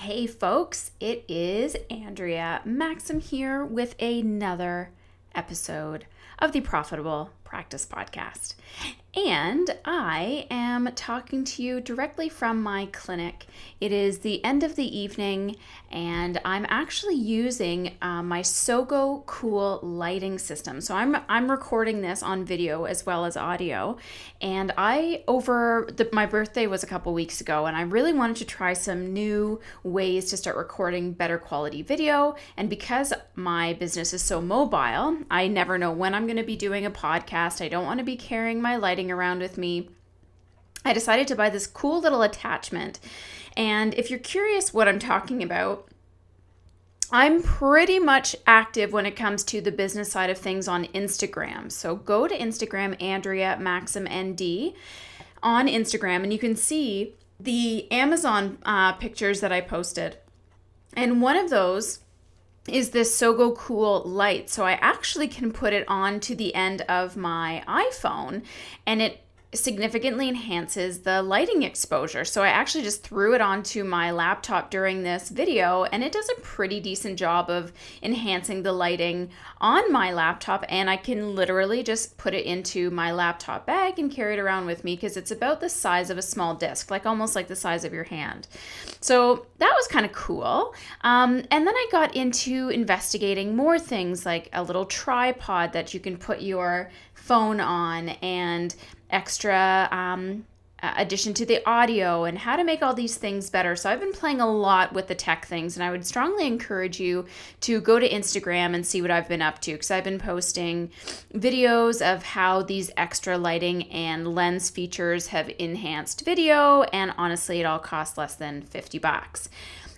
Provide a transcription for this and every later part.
Hey folks, it is Andrea Maxim here with another episode of the Profitable Practice Podcast. And I am talking to you directly from my clinic. It is the end of the evening, and I'm actually using my Sogo Cool lighting system. So I'm recording this on video as well as audio. And my birthday was a couple weeks ago, and I really wanted to try some new ways to start recording better quality video. And because my business is so mobile, I never know when I'm going to be doing a podcast. I don't want to be carrying my lighting around with me. I decided to buy this cool little attachment. And if you're curious what I'm talking about, I'm pretty much active when it comes to the business side of things on Instagram. So go to Instagram, Andrea Maxim ND on Instagram, and you can see the Amazon pictures that I posted. And one of those is this Sogo Cool light. So I actually can put it on to the end of my iPhone, and it significantly enhances the lighting exposure. So I actually just threw it onto my laptop during this video, and it does a pretty decent job of enhancing the lighting on my laptop, and I can literally just put it into my laptop bag and carry it around with me because it's about the size of a small disc, like almost like the size of your hand. So that was kind of cool. And then I got into investigating more things like a little tripod that you can put your phone on, and extra addition to the audio, and how to make all these things better. So I've been playing a lot with the tech things, and I would strongly encourage you to go to Instagram and see what I've been up to, because I've been posting videos of how these extra lighting and lens features have enhanced video, and honestly, it all costs less than $50.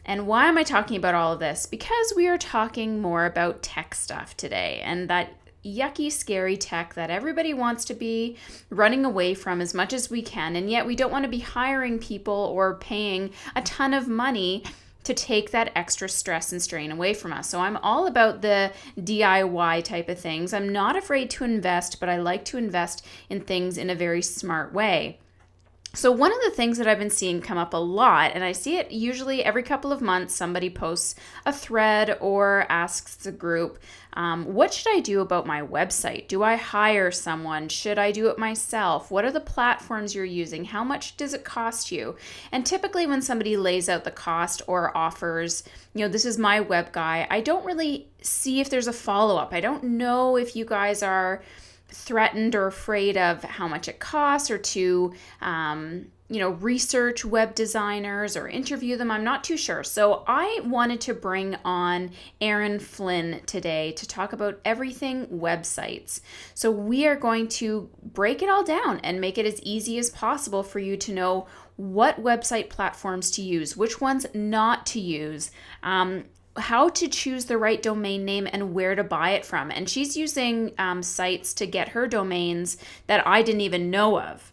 And why am I talking about all of this? Because we are talking more about tech stuff today, and that yucky, scary tech that everybody wants to be running away from as much as we can, and yet we don't want to be hiring people or paying a ton of money to take that extra stress and strain away from us. So I'm all about the DIY type of things. I'm not afraid to invest, but I like to invest in things in a very smart way. So one of the things that I've been seeing come up a lot, and I see it usually every couple of months, somebody posts a thread or asks the group, what should I do about my website? Do I hire someone? Should I do it myself? What are the platforms you're using? How much does it cost you? And typically when somebody lays out the cost or offers, this is my web guy, I don't really see if there's a follow-up. I don't know if you guys are threatened or afraid of how much it costs, or to research web designers or interview them. I'm not too sure. So I wanted to bring on Erin Flynn today to talk about everything websites. So we are going to break it all down and make it as easy as possible for you to know what website platforms to use, which ones not to use, how to choose the right domain name, and where to buy it from. And she's using sites to get her domains that I didn't even know of.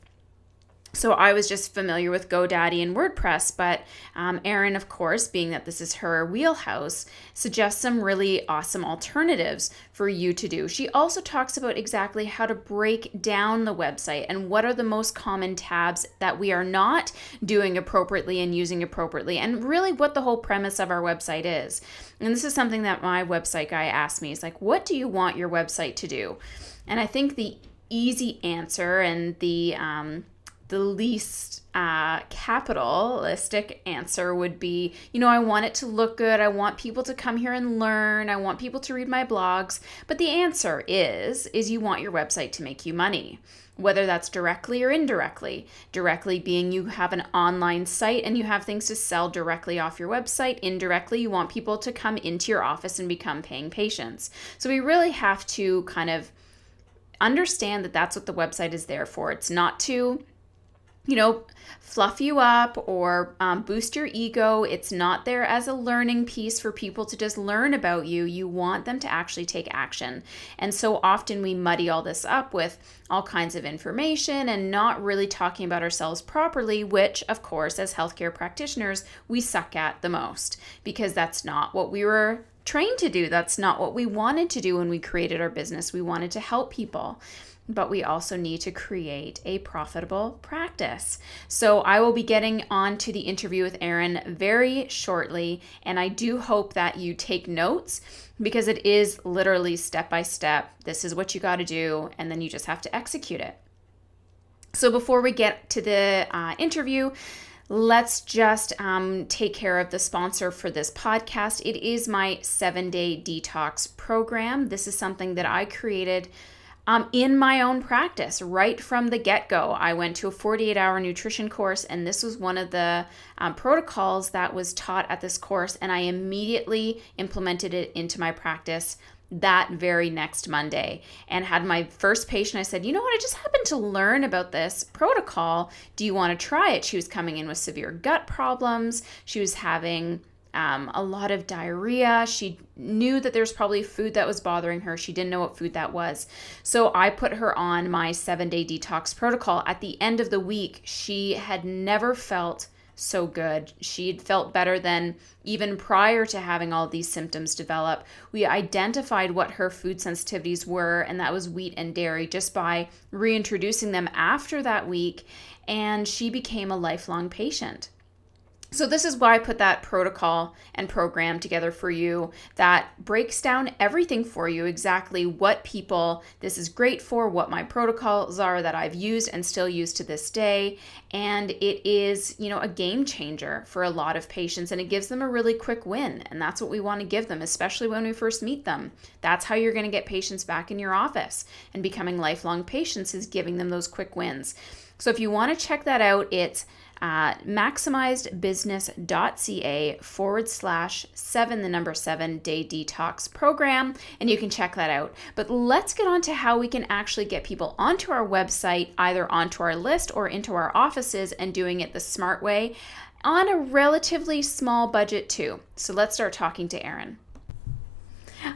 So I was just familiar with GoDaddy and WordPress, but Erin, of course, being that this is her wheelhouse, suggests some really awesome alternatives for you to do. She also talks about exactly how to break down the website and what are the most common tabs that we are not doing appropriately and using appropriately, and really what the whole premise of our website is. And this is something that my website guy asked me. He's like, what do you want your website to do? And I think the easy answer, and the least capitalistic answer would be, I want it to look good. I want people to come here and learn. I want people to read my blogs. But the answer is you want your website to make you money, whether that's directly or indirectly. Directly being you have an online site and you have things to sell directly off your website. Indirectly, you want people to come into your office and become paying patients. So we really have to kind of understand that that's what the website is there for. It's not to fluff you up or boost your ego. It's not there as a learning piece for people to just learn about you. You want them to actually take action. And so often we muddy all this up with all kinds of information and not really talking about ourselves properly, which, of course, as healthcare practitioners, we suck at the most, because that's not what we were trained to do. That's not what we wanted to do when we created our business. We wanted to help people. but we also need to create a profitable practice. So I will be getting on to the interview with Erin very shortly, and I do hope that you take notes because it is literally step by step. This is what you got to do, and then you just have to execute it. So before we get to the interview, let's just take care of the sponsor for this podcast. It is my 7-day detox program. This is something that I created in my own practice right from the get-go. I went to a 48-hour nutrition course, and this was one of the protocols that was taught at this course, and I immediately implemented it into my practice that very next Monday and had my first patient. I said, you know what, I just happened to learn about this protocol. Do you want to try it? She was coming in with severe gut problems. She was having a lot of diarrhea. She knew that there's probably food that was bothering her. She didn't know what food that was. So I put her on my 7-day detox protocol. At the end of the week, she had never felt so good. She had felt better than even prior to having all these symptoms develop. We identified what her food sensitivities were, and that was wheat and dairy, just by reintroducing them after that week, and she became a lifelong patient. So this is why I put that protocol and program together for you that breaks down everything for you, exactly what people this is great for, what my protocols are that I've used and still use to this day. And it is, a game changer for a lot of patients, and it gives them a really quick win. And that's what we want to give them, especially when we first meet them. That's how you're going to get patients back in your office, and becoming lifelong patients is giving them those quick wins. So if you want to check that out, it's maximizedbusiness.ca/7 day detox program, and you can check that out. But let's get on to how we can actually get people onto our website, either onto our list or into our offices, and doing it the smart way on a relatively small budget too. So let's start talking to Erin.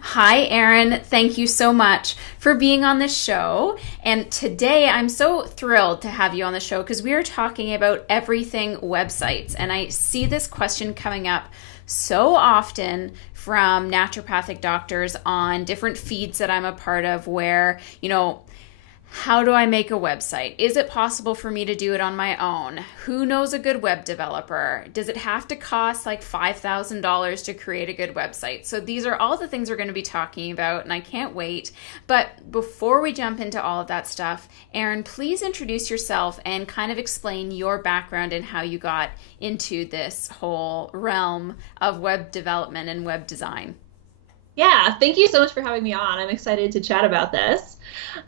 Hi, Erin. Thank you so much for being on the show. And today I'm so thrilled to have you on the show because we are talking about everything websites. And I see this question coming up so often from naturopathic doctors on different feeds that I'm a part of where, how do I make a website? Is it possible for me to do it on my own? Who knows a good web developer? Does it have to cost like $5,000 to create a good website? So these are all the things we're going to be talking about, and I can't wait. But before we jump into all of that stuff, Erin, please introduce yourself and kind of explain your background and how you got into this whole realm of web development and web design. Yeah, thank you so much for having me on. I'm excited to chat about this.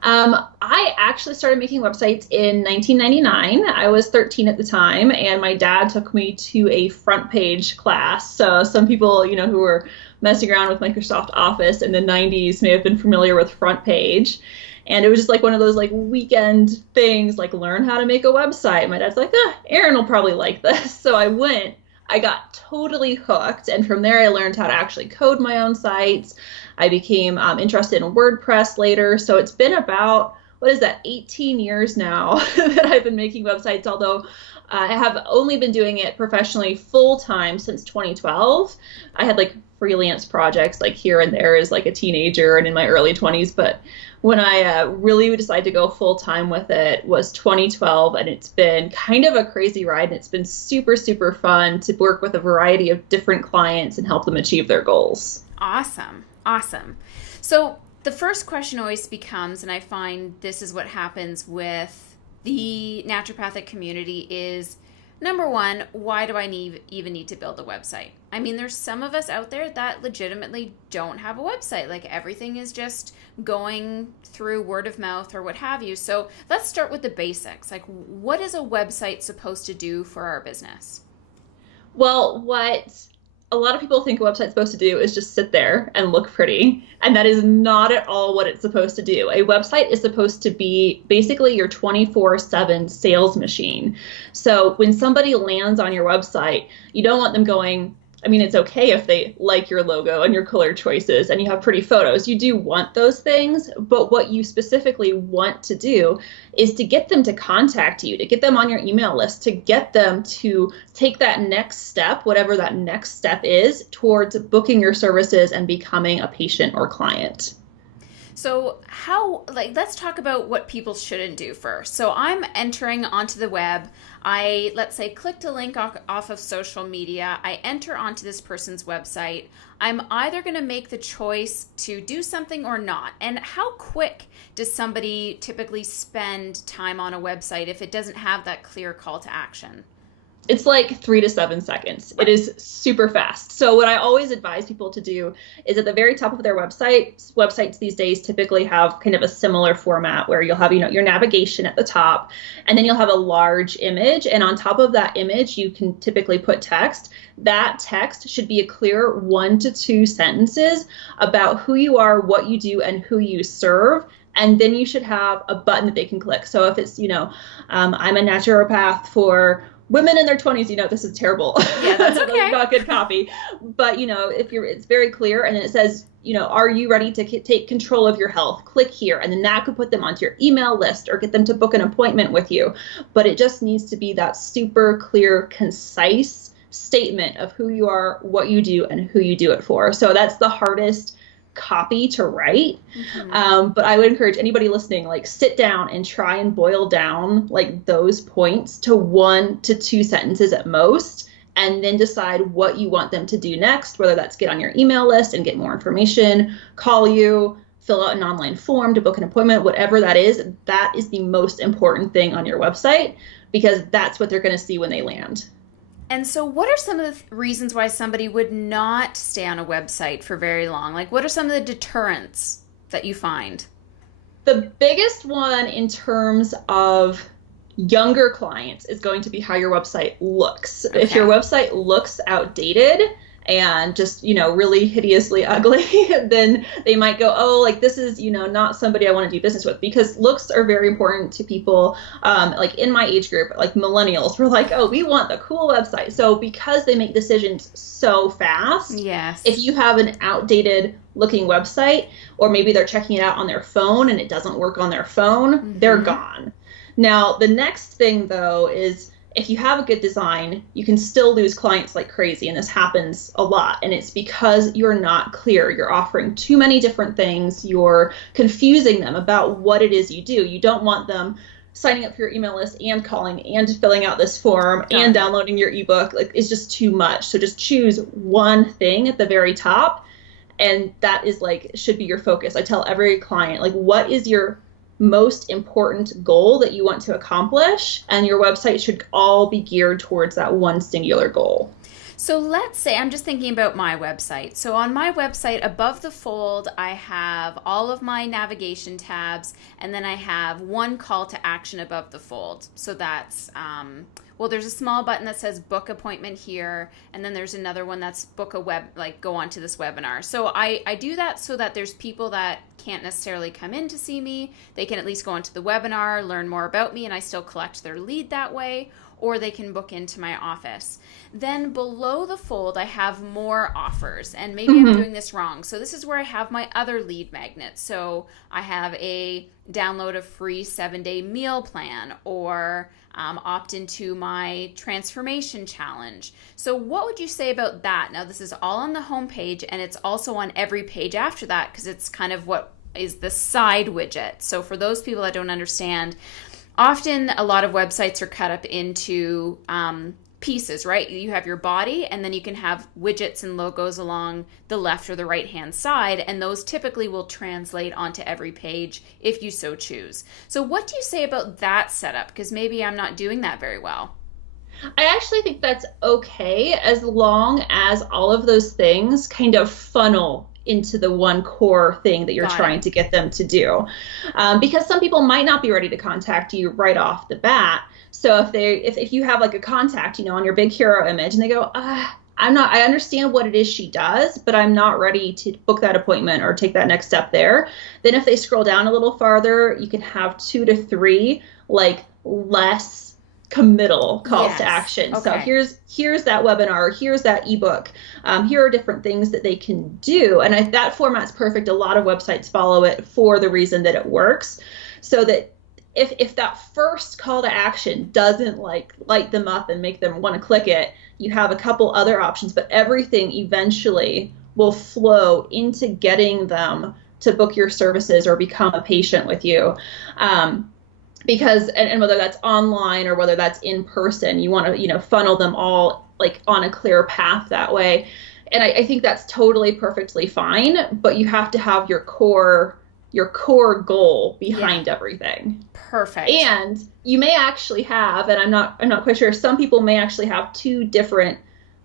I actually started making websites in 1999. I was 13 at the time, and my dad took me to a front page class. So some people, who were messing around with Microsoft Office in the 90s may have been familiar with front page. And it was just like one of those weekend things, learn how to make a website. My dad's like, Erin will probably like this. So I went. I got totally hooked, and from there I learned how to actually code my own sites. I became interested in WordPress later, so it's been about, 18 years now that I've been making websites, although I have only been doing it professionally full-time since 2012. I had freelance projects here and there as a teenager and in my early 20s, but when I really decided to go full-time with it was 2012, and it's been kind of a crazy ride, and it's been super, super fun to work with a variety of different clients and help them achieve their goals. Awesome. So the first question always becomes, and I find this is what happens with the naturopathic community, is number one, why do I even need to build a website? I mean, there's some of us out there that legitimately don't have a website. Everything is just going through word of mouth or what have you. So let's start with the basics. What is a website supposed to do for our business? Well, what a lot of people think a website's supposed to do is just sit there and look pretty. And that is not at all what it's supposed to do. A website is supposed to be basically your 24/7 sales machine. So when somebody lands on your website, you don't want them going, it's okay if they like your logo and your color choices and you have pretty photos. You do want those things, but what you specifically want to do is to get them to contact you, to get them on your email list, to get them to take that next step, whatever that next step is, towards booking your services and becoming a patient or client. So let's talk about what people shouldn't do first. So I'm entering onto the web. Let's say, clicked a link off of social media. I enter onto this person's website. I'm either going to make the choice to do something or not. And how quick does somebody typically spend time on a website if it doesn't have that clear call to action? It's like 3 to 7 seconds. It is super fast. So what I always advise people to do is at the very top of their websites these days typically have kind of a similar format where you'll have, your navigation at the top, and then you'll have a large image. And on top of that image, you can typically put text. That text should be a clear 1 to 2 sentences about who you are, what you do, and who you serve. And then you should have a button that they can click. So if it's, I'm a naturopath for women in their 20s, this is terrible. Yeah, that's okay. Not good copy. But, it's very clear. And then it says, are you ready to take control of your health? Click here. And then that could put them onto your email list or get them to book an appointment with you. But it just needs to be that super clear, concise statement of who you are, what you do, and who you do it for. So that's the hardest copy to write. Mm-hmm. But I would encourage anybody listening, sit down and try and boil down those points to 1 to 2 sentences at most, and then decide what you want them to do next, whether that's get on your email list and get more information, call you, fill out an online form to book an appointment, whatever that is the most important thing on your website, because that's what they're going to see when they land. And so what are some of the reasons why somebody would not stay on a website for very long? What are some of the deterrents that you find? The biggest one in terms of younger clients is going to be how your website looks. Okay. If your website looks outdated and just, really hideously ugly, then they might go, oh, this is, not somebody I want to do business with, because looks are very important to people. In my age group, millennials, we're oh, we want the cool website. So because they make decisions so fast, yes, if you have an outdated looking website, or maybe they're checking it out on their phone and it doesn't work on their phone, mm-hmm. they're gone. Now, the next thing though is, if you have a good design, you can still lose clients like crazy, and this happens a lot. And it's because you're not clear. You're offering too many different things. You're confusing them about what it is you do. You don't want them signing up for your email list and calling and filling out this form and downloading your ebook. It's just too much. So just choose one thing at the very top, and that is should be your focus. I tell every client, what is your most important goal that you want to accomplish, and your website should all be geared towards that one singular goal. So let's say, I'm just thinking about my website. So on my website, above the fold, I have all of my navigation tabs, and then I have one call to action above the fold. So that's, there's a small button that says book appointment here, and then there's another one that's book a web, go on to this webinar. So I do that so that there's people that can't necessarily come in to see me. They can at least go onto the webinar, learn more about me, and I still collect their lead that way, or they can book into my office. Then below the fold, I have more offers, and maybe I'm doing this wrong. So this is where I have my other lead magnets. So I have a download a free 7-day meal plan, or opt into my transformation challenge. So what would you say about that? Now, this is all on the homepage, and it's also on every page after that, because it's kind of what is the side widget. So for those people that don't understand, often a lot of websites are cut up into pieces, right? You have your body, and then you can have widgets and logos along the left or the right hand side, and those typically will translate onto every page if you so choose. So what do you say about that setup? Because maybe I'm not doing that very well. I actually think that's okay, as long as all of those things kind of funnel into the one core thing that you're trying to get them to do. Because some people might not be ready to contact you right off the bat. So if you have a contact, on your big hero image, and they go, I understand what it is she does, but I'm not ready to book that appointment or take that next step there. Then if they scroll down a little farther, you can have 2 to 3 less committal calls to action. Okay. So here's that webinar, here's that ebook, here are different things that they can do. And that format's perfect. A lot of websites follow it for the reason that it works, so that if that first call to action doesn't light them up and make them want to click it, you have a couple other options, but everything eventually will flow into getting them to book your services or become a patient with you. Because, and whether that's online or whether that's in person, you want to, funnel them all like on a clear path that way. And I think that's totally perfectly fine, but you have to have your core goal behind everything. Perfect. And you may actually have, and I'm not quite sure, some people may actually have two different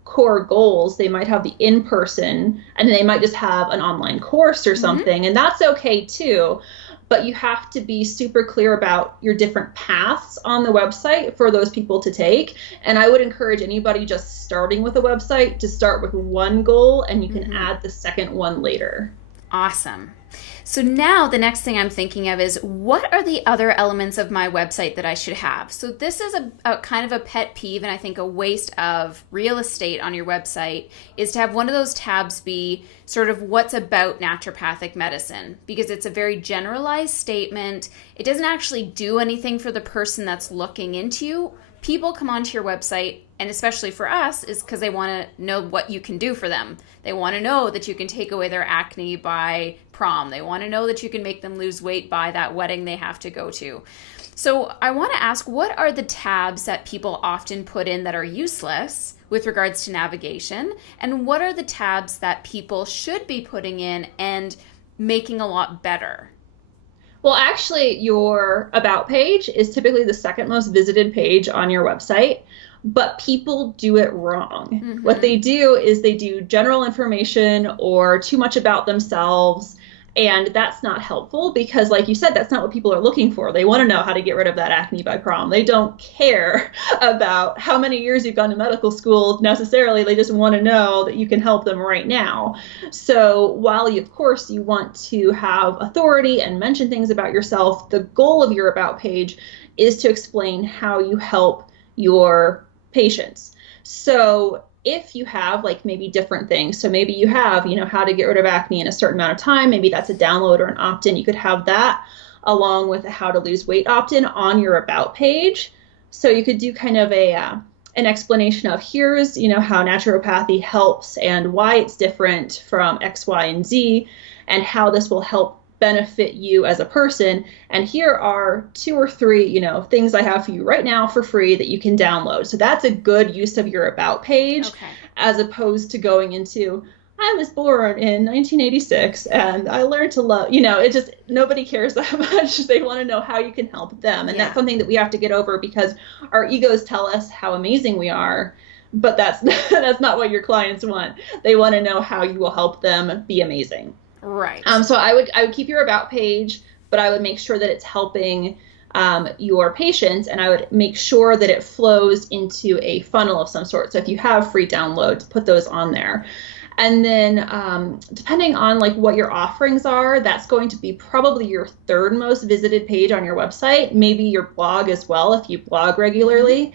core goals. They might have the in-person, and they might just have an online course or something, and that's okay too. But you have to be super clear about your different paths on the website for those people to take. And I would encourage anybody just starting with a website to start with one goal, and you can add the second one later. Awesome. So now the next thing I'm thinking of is, what are the other elements of my website that I should have? So this is a kind of a pet peeve, and I think a waste of real estate on your website is to have one of those tabs be sort of what's about naturopathic medicine, because it's a very generalized statement. It doesn't actually do anything for the person that's looking into you. People come onto your website, and especially for us, is because they want to know what you can do for them. They want to know that you can take away their acne by prom. They want to know that you can make them lose weight by that wedding they have to go to. So I want to ask, what are the tabs that people often put in that are useless with regards to navigation? And what are the tabs that people should be putting in and making a lot better? Well, actually, your About page is typically the second most visited page on your website, but people do it wrong. What they do is they do general information or too much about themselves, and that's not helpful because, like you said, that's not what people are looking for. They want to know how to get rid of that acne by prom. They don't care about how many years you've gone to medical school necessarily. They just want to know that you can help them right now. So while of course you want to have authority and mention things about yourself, the goal of your About page is to explain how you help your patients. So if you have like maybe different things, so maybe you have, how to get rid of acne in a certain amount of time, maybe that's a download or an opt-in, you could have that along with a how to lose weight opt-in on your About page. So you could do kind of an explanation of here's, how naturopathy helps and why it's different from X, Y, and Z, and how this will help benefit you as a person. And here are 2 or 3, things I have for you right now for free that you can download. So that's a good use of your About page, as opposed to going into, I was born in 1986 and I learned to love, it just, nobody cares that much. They want to know how you can help them. And that's something that we have to get over because our egos tell us how amazing we are. But that's not what your clients want. They want to know how you will help them be amazing. Right. So I would keep your About page, but I would make sure that it's helping your patients, and I would make sure that it flows into a funnel of some sort. So if you have free downloads, put those on there. And then depending on like what your offerings are, that's going to be probably your 3rd most visited page on your website, maybe your blog as well if you blog regularly,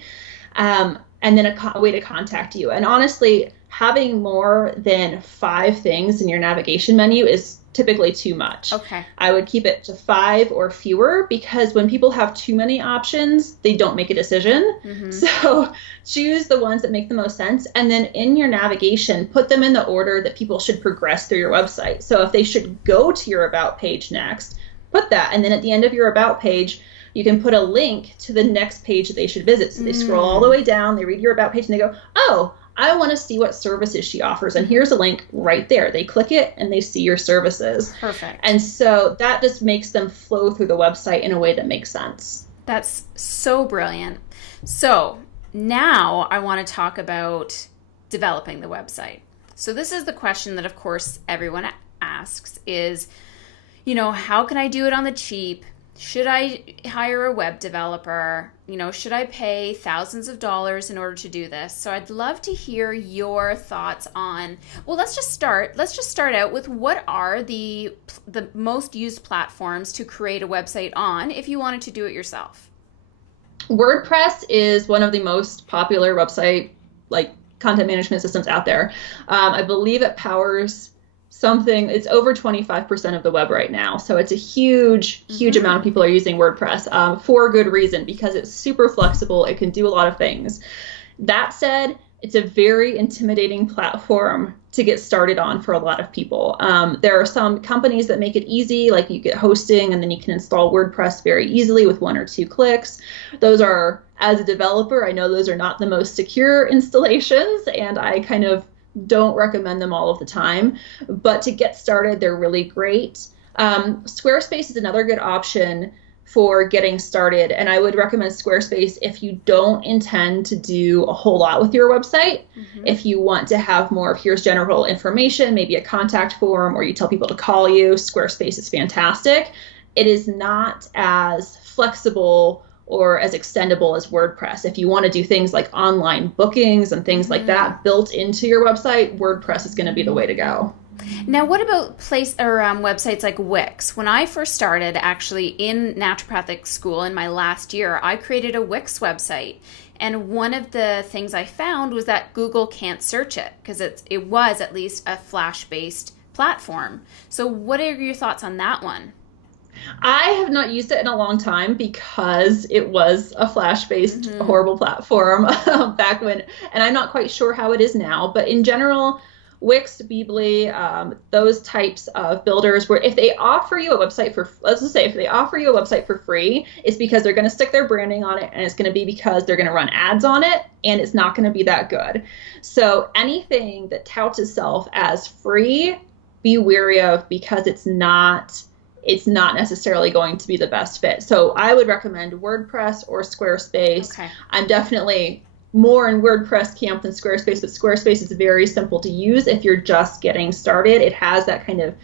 and then a way to contact you. And honestly, having more than 5 things in your navigation menu is typically too much. Okay. I would keep it to 5 or fewer because when people have too many options, they don't make a decision. So choose the ones that make the most sense. And then in your navigation, put them in the order that people should progress through your website. So if they should go to your About page next, put that. And then at the end of your About page, you can put a link to the next page that they should visit. So they scroll all the way down, they read your About page, and they go, oh, I want to see what services she offers. And here's a link right there. They click it and they see your services. Perfect. And so that just makes them flow through the website in a way that makes sense. That's so brilliant. So now I want to talk about developing the website. So this is the question that, of course, everyone asks is, how can I do it on the cheap? Should I hire a web developer? Should I pay thousands of dollars in order to do this? So I'd love to hear your thoughts on, well, let's just start out with what are the most used platforms to create a website on if you wanted to do it yourself? WordPress is one of the most popular website, content management systems out there. I believe it powers it's over 25% of the web right now. So it's a huge amount of people are using WordPress for good reason, because it's super flexible. It can do a lot of things. That said, it's a very intimidating platform to get started on for a lot of people. There are some companies that make it easy, like you get hosting and then you can install WordPress very easily with 1 or 2 clicks. Those are, as a developer, I know those are not the most secure installations, and I kind of don't recommend them all of the time. But to get started, they're really great. Squarespace is another good option for getting started. And I would recommend Squarespace if you don't intend to do a whole lot with your website. Mm-hmm. If you want to have more of here's general information, maybe a contact form, or you tell people to call you, Squarespace is fantastic. It is not as flexible or as extendable as WordPress. If you want to do things like online bookings and things like that built into your website, WordPress is going to be the way to go. Now, what about websites like Wix? When I first started actually in naturopathic school in my last year, I created a Wix website. And one of the things I found was that Google can't search it because it was at least a Flash-based platform. So what are your thoughts on that one? I have not used it in a long time because it was a Flash-based horrible platform back when, and I'm not quite sure how it is now, but in general, Wix, Weebly, those types of builders where if they offer you a website for, let's just say if they offer you a website for free, it's because they're going to stick their branding on it, and it's going to be because they're going to run ads on it, and it's not going to be that good. So anything that touts itself as free, be wary of, because it's not necessarily going to be the best fit. So I would recommend WordPress or Squarespace. Okay. I'm definitely more in WordPress camp than Squarespace, but Squarespace is very simple to use if you're just getting started. It has that kind of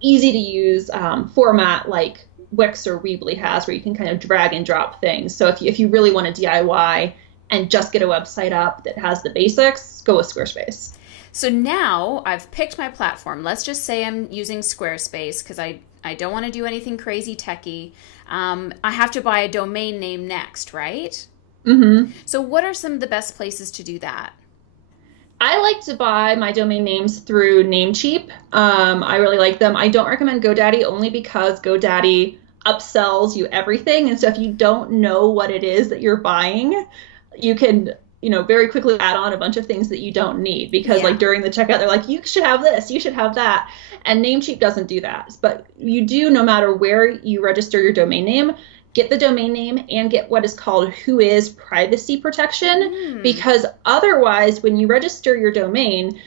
easy to use format like Wix or Weebly has, where you can kind of drag and drop things. So if you really want to DIY and just get a website up that has the basics, go with Squarespace. So now I've picked my platform. Let's just say I'm using Squarespace because I don't want to do anything crazy techy. I have to buy a domain name next, right? Mm-hmm. So what are some of the best places to do that? I like to buy my domain names through Namecheap. I really like them. I don't recommend GoDaddy only because GoDaddy upsells you everything. And so if you don't know what it is that you're buying, you can, very quickly add on a bunch of things that you don't need because like during the checkout, they're like, you should have this, you should have that. And Namecheap doesn't do that. But you do, no matter where you register your domain name, get the domain name and get what is called WHOIS privacy protection, because otherwise, when you register your domain,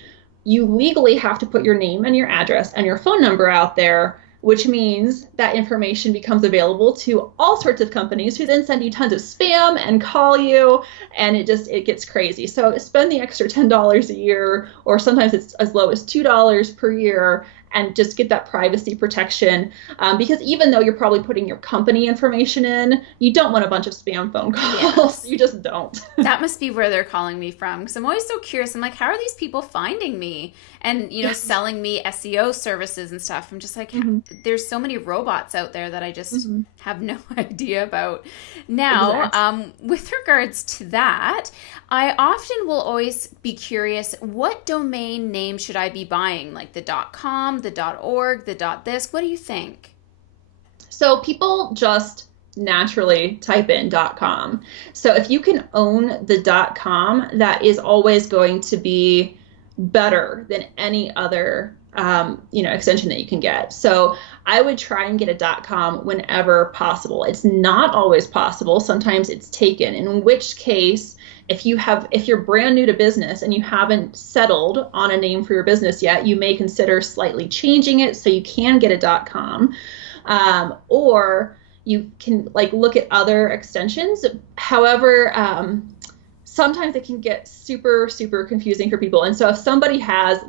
you legally have to put your name and your address and your phone number out there, which means that information becomes available to all sorts of companies who then send you tons of spam and call you, and it gets crazy. So spend the extra $10 a year, or sometimes it's as low as $2 per year, and just get that privacy protection. Because even though you're probably putting your company information in, you don't want a bunch of spam phone calls. Yes. You just don't. That must be where they're calling me from. Because I'm always so curious. I'm like, how are these people finding me? And, selling me SEO services and stuff. I'm just like, there's so many robots out there that I just have no idea about. Now, exactly. With regards to that, I often will always be curious, what domain name should I be buying? Like the .com, the .org, the .this? What do you think? So people just naturally type in .com. So if you can own the .com, that is always going to be better than any other extension that you can get. So I would try and get a .com whenever possible. It's not always possible. Sometimes it's taken, in which case, if you're brand new to business and you haven't settled on a name for your business yet, you may consider slightly changing it so you can get a .com, or you can look at other extensions. However, sometimes it can get super, super confusing for people. And so if somebody has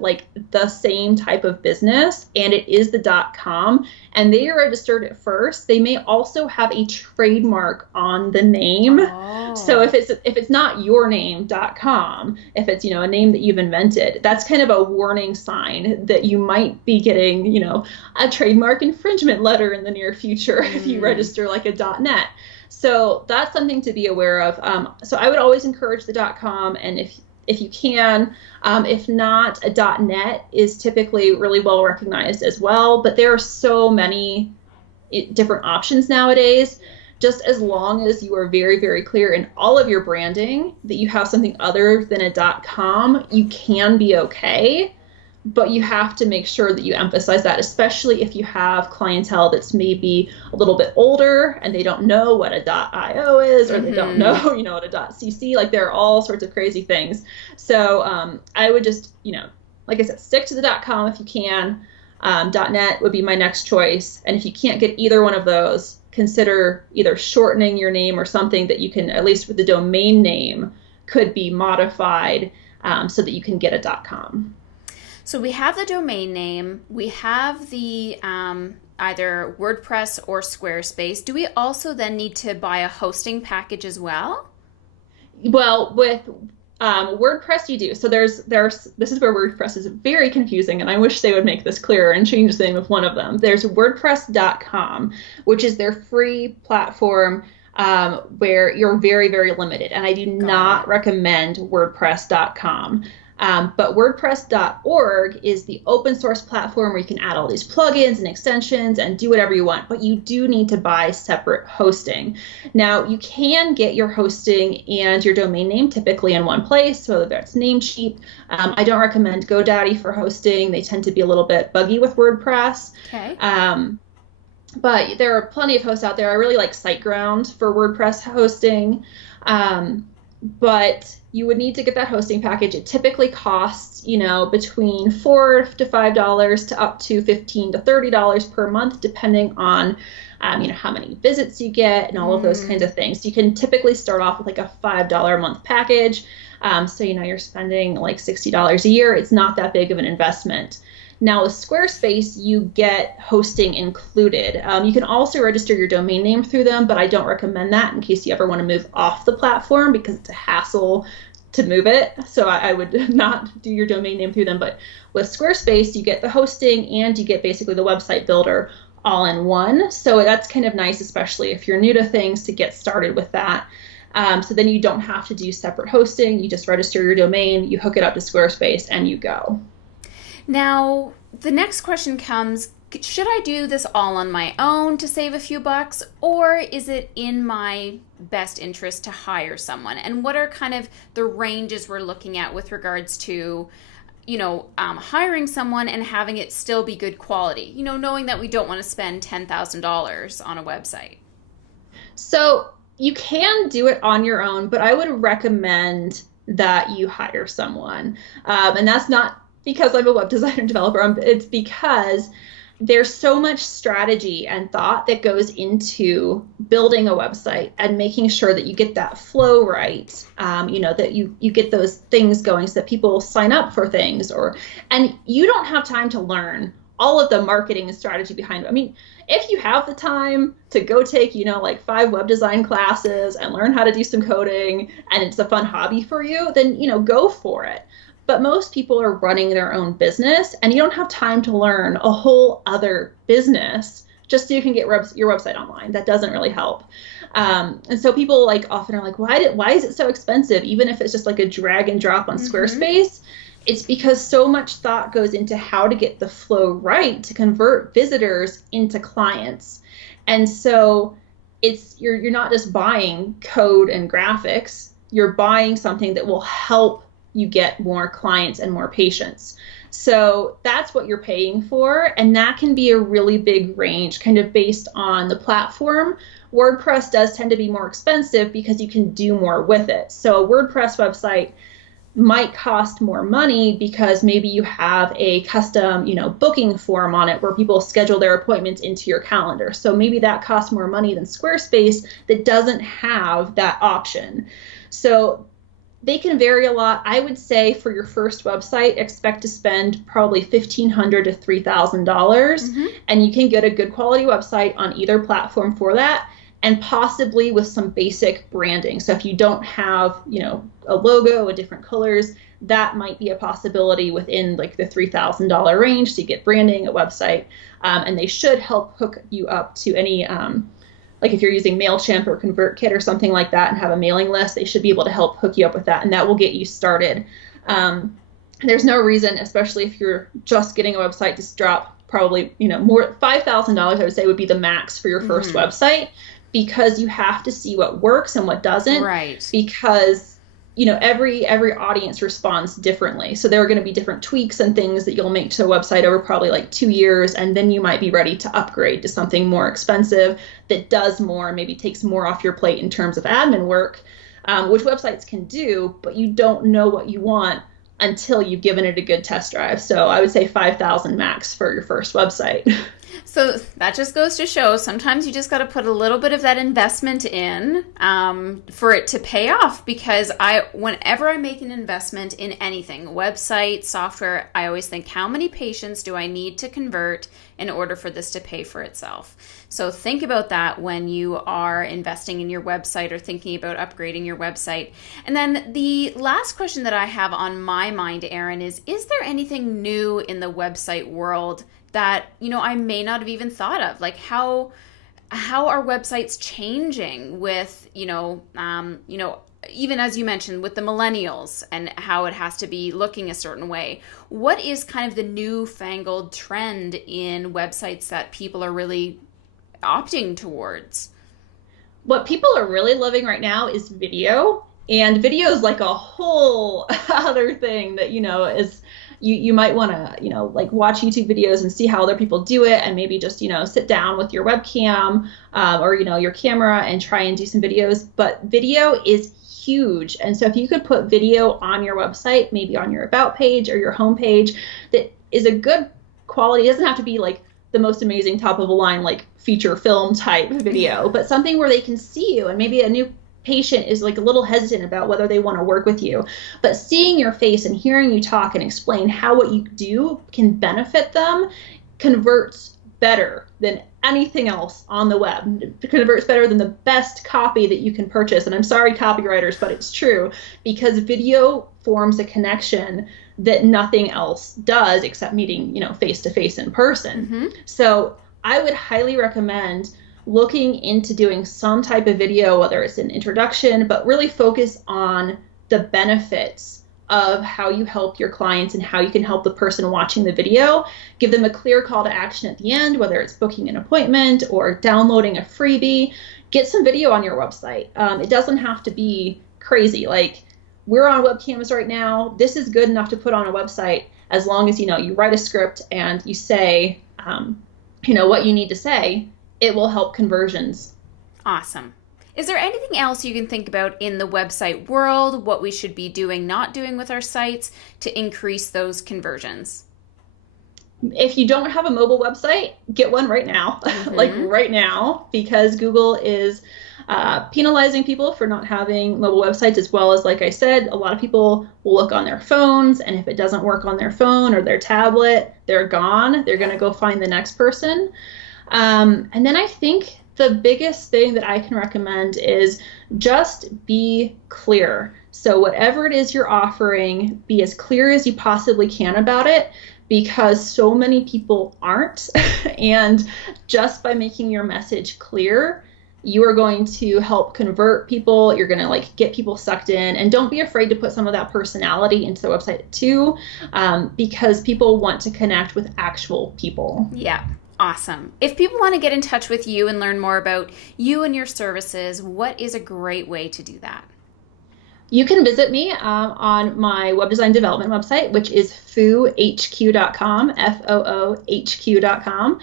the same type of business and it is the .com and they registered it first, they may also have a trademark on the name. Oh. So if it's not your name, .com, if it's, a name that you've invented, that's kind of a warning sign that you might be getting, a trademark infringement letter in the near future if you register a .net. So that's something to be aware of. So I would always encourage the .com, and if you can, if not, a .net is typically really well recognized as well. But there are so many different options nowadays. just as long as you are very, very clear in all of your branding that you have something other than a .com, you can be okay. But you have to make sure that you emphasize that, especially if you have clientele that's maybe a little bit older and they don't know what a .io is, or they don't know, what a .cc, like there are all sorts of crazy things. So I would just, like I said, stick to the .com if you can. .net would be my next choice. And if you can't get either one of those, consider either shortening your name or something that you can, at least with the domain name, could be modified so that you can get a .com. So we have the domain name, we have the either WordPress or Squarespace. Do we also then need to buy a hosting package as well? Well, with WordPress you do. So this is where WordPress is very confusing, and I wish they would make this clearer and change the name of one of them. There's WordPress.com, which is their free platform where you're very, very limited, and I do not recommend WordPress.com. But WordPress.org is the open source platform where you can add all these plugins and extensions and do whatever you want, but you do need to buy separate hosting. Now, you can get your hosting and your domain name typically in one place, so that's Namecheap. I don't recommend GoDaddy for hosting. They tend to be a little bit buggy with WordPress. Okay. But there are plenty of hosts out there. I really like SiteGround for WordPress hosting. But you would need to get that hosting package. It typically costs, between $4 to $5 to up to $15 to $30 per month, depending on, how many visits you get and all of those kinds of things. You can typically start off with like a $5 a month package. So, you're spending like $60 a year. It's not that big of an investment. Now with Squarespace, you get hosting included. You can also register your domain name through them, but I don't recommend that in case you ever want to move off the platform because it's a hassle to move it. So I would not do your domain name through them. But with Squarespace, you get the hosting and you get basically the website builder all in one. So that's kind of nice, especially if you're new to things, to get started with that. So then you don't have to do separate hosting. You just register your domain, you hook it up to Squarespace, and you go. Now, the next question comes, should I do this all on my own to save a few bucks, or is it in my best interest to hire someone? And what are kind of the ranges we're looking at with regards to, hiring someone and having it still be good quality, knowing that we don't want to spend $10,000 on a website? So you can do it on your own, but I would recommend that you hire someone. And that's not because I'm a web designer and developer. It's because there's so much strategy and thought that goes into building a website and making sure that you get that flow right, that you get those things going so that people sign up for things, and you don't have time to learn all of the marketing and strategy behind it. I mean, if you have the time to go take, like 5 web design classes and learn how to do some coding, and it's a fun hobby for you, then, go for it. But most people are running their own business, and you don't have time to learn a whole other business just so you can get your website online. That doesn't really help. And so people often are like, why is it so expensive? Even if it's just like a drag and drop on Squarespace, it's because so much thought goes into how to get the flow right to convert visitors into clients. And so you're not just buying code and graphics, you're buying something that will help you get more clients and more patients. So that's what you're paying for. And that can be a really big range kind of based on the platform. WordPress does tend to be more expensive because you can do more with it. So a WordPress website might cost more money because maybe you have a custom, booking form on it where people schedule their appointments into your calendar. So maybe that costs more money than Squarespace that doesn't have that option. So they can vary a lot. I would say for your first website, expect to spend probably $1,500 to $3,000, and you can get a good quality website on either platform for that, and possibly with some basic branding. So if you don't have, a logo with different colors, that might be a possibility within the $3,000 range to get branding, a website, and they should help hook you up to any if you're using MailChimp or ConvertKit or something like that and have a mailing list, they should be able to help hook you up with that, and that will get you started. There's no reason, especially if you're just getting a website, to drop probably, more $5,000, I would say, would be the max for your first website, because you have to see what works and what doesn't. Right. Because, every audience responds differently. So there are going to be different tweaks and things that you'll make to a website over probably like 2 years. And then you might be ready to upgrade to something more expensive that does more, maybe takes more off your plate in terms of admin work, which websites can do, but you don't know what you want until you've given it a good test drive. So I would say 5,000 max for your first website. So that just goes to show sometimes you just got to put a little bit of that investment in for it to pay off, because whenever I make an investment in anything, website, software, I always think, how many patients do I need to convert in order for this to pay for itself? So think about that when you are investing in your website or thinking about upgrading your website. And then the last question that I have on my mind, Erin, is there anything new in the website world that, I may not have even thought of? Like how are websites changing with, even as you mentioned with the millennials and how it has to be looking a certain way. What is kind of the newfangled trend in websites that people are really opting towards? What people are really loving right now is video. And video is like a whole other thing that, is you might want to, like watch YouTube videos and see how other people do it, and maybe just, sit down with your webcam or, your camera and try and do some videos. But video is huge. And so if you could put video on your website, maybe on your about page or your home page, that is a good quality. It doesn't have to be like the most amazing top of the line, like feature film type video, but something where they can see you, and maybe a new patient is like a little hesitant about whether they want to work with you, but seeing your face and hearing you talk and explain how what you do can benefit them converts better than anything else on the web. It converts better than the best copy that you can purchase. And I'm sorry, copywriters, but it's true, because video forms a connection that nothing else does except meeting, face to face in person. Mm-hmm. So I would highly recommend looking into doing some type of video, whether it's an introduction, but really focus on the benefits of how you help your clients and how you can help the person watching the video. Give them a clear call to action at the end, whether it's booking an appointment or downloading a freebie. Get some video on your website. It doesn't have to be crazy. Like, we're on webcams right now. This is good enough to put on a website as long as, you write a script and you say, what you need to say. It will help conversions. Awesome. Is there anything else you can think about in the website world, what we should be doing, not doing with our sites to increase those conversions? If you don't have a mobile website, get one right now, like right now, because Google is penalizing people for not having mobile websites, as well as, like I said, a lot of people will look on their phones, and if it doesn't work on their phone or their tablet, they're gone. They're going to go find the next person. And then I think the biggest thing that I can recommend is just be clear. So whatever it is you're offering, be as clear as you possibly can about it, because so many people aren't. And just by making your message clear, you are going to help convert people. You're going to get people sucked in, and don't be afraid to put some of that personality into the website too, because people want to connect with actual people. Yeah. Awesome. If people want to get in touch with you and learn more about you and your services, what is a great way to do that? You can visit me on my web design development website, which is foohq.com, FOOHQ.com.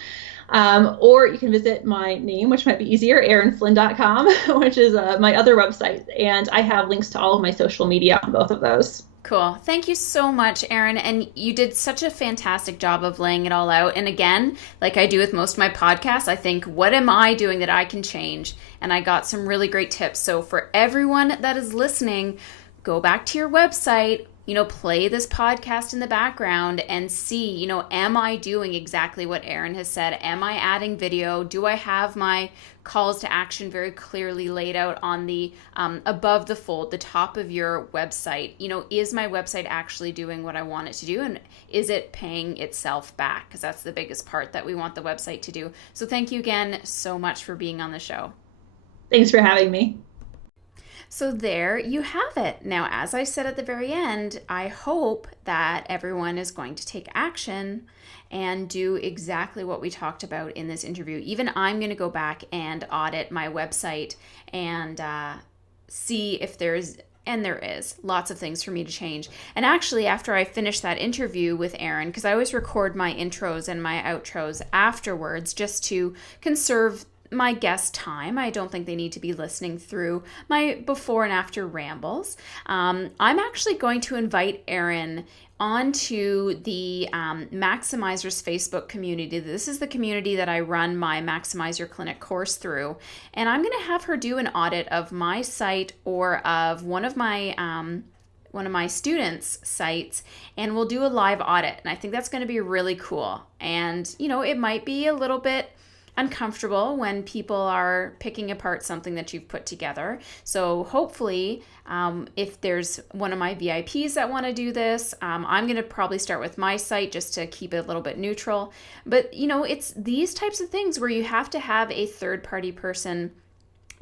Or you can visit my name, which might be easier, erinflynn.com, which is my other website. And I have links to all of my social media on both of those. Cool. Thank you so much, Erin. And you did such a fantastic job of laying it all out. And again, like I do with most of my podcasts, I think, what am I doing that I can change? And I got some really great tips. So for everyone that is listening, go back to your website, play this podcast in the background and see, am I doing exactly what Erin has said? Am I adding video? Do I have my calls to action very clearly laid out on the above the fold, the top of your website? Is my website actually doing what I want it to do? And is it paying itself back? Because that's the biggest part that we want the website to do. So thank you again so much for being on the show. Thanks for having me. So there you have it. Now, as I said at the very end, I hope that everyone is going to take action and do exactly what we talked about in this interview. Even I'm going to go back and audit my website and see if there's, and there is, lots of things for me to change. And actually, after I finish that interview with Erin, because I always record my intros and my outros afterwards just to conserve my guest time. I don't think they need to be listening through my before and after rambles. I'm actually going to invite Erin onto the Maximizers Facebook community. This is the community that I run my Maximize Your Clinic course through. And I'm going to have her do an audit of my site or of one of my students' sites, and we'll do a live audit. And I think that's going to be really cool. And, it might be a little bit uncomfortable when people are picking apart something that you've put together. So hopefully, if there's one of my VIPs that want to do this, I'm going to probably start with my site just to keep it a little bit neutral. But, it's these types of things where you have to have a third-party person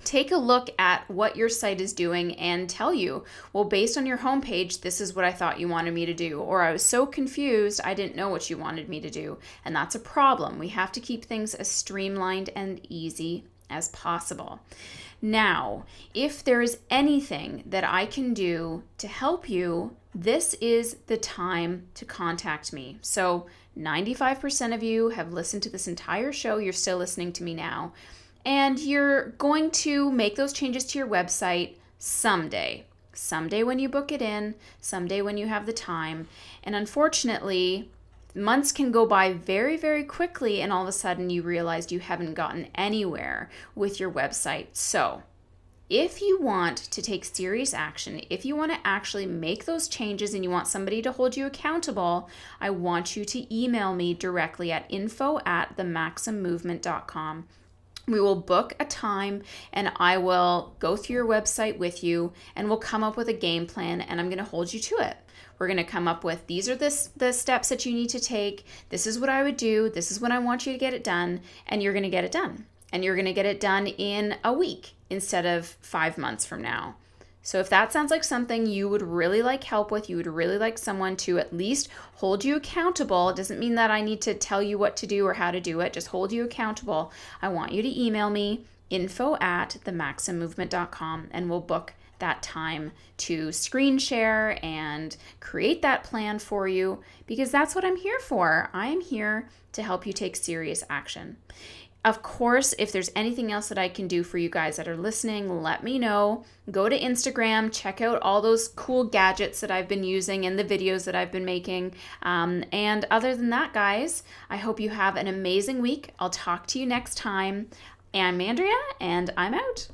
take a look at what your site is doing and tell you, well, based on your homepage, this is what I thought you wanted me to do. Or I was so confused, I didn't know what you wanted me to do. And that's a problem. We have to keep things as streamlined and easy as possible. Now, if there is anything that I can do to help you, this is the time to contact me. So 95% of you have listened to this entire show. You're still listening to me now. And you're going to make those changes to your website someday. Someday when you book it in, someday when you have the time. And unfortunately, months can go by very, very quickly, and all of a sudden you realized you haven't gotten anywhere with your website. So if you want to take serious action, if you want to actually make those changes and you want somebody to hold you accountable, I want you to email me directly at info@themaximmovement.com. We will book a time and I will go through your website with you and we'll come up with a game plan, and I'm going to hold you to it. We're going to come up with, these are the steps that you need to take. This is what I would do. This is when I want you to get it done, and you're going to get it done. And you're going to get it done in a week instead of 5 months from now. So if that sounds like something you would really like help with, you would really like someone to at least hold you accountable. It doesn't mean that I need to tell you what to do or how to do it. Just hold you accountable. I want you to email me, info@themaximmovement.com, and we'll book that time to screen share and create that plan for you, because that's what I'm here for. I am here to help you take serious action. Of course, if there's anything else that I can do for you guys that are listening, let me know. Go to Instagram, check out all those cool gadgets that I've been using and the videos that I've been making. And other than that, guys, I hope you have an amazing week. I'll talk to you next time. I'm Andrea, and I'm out.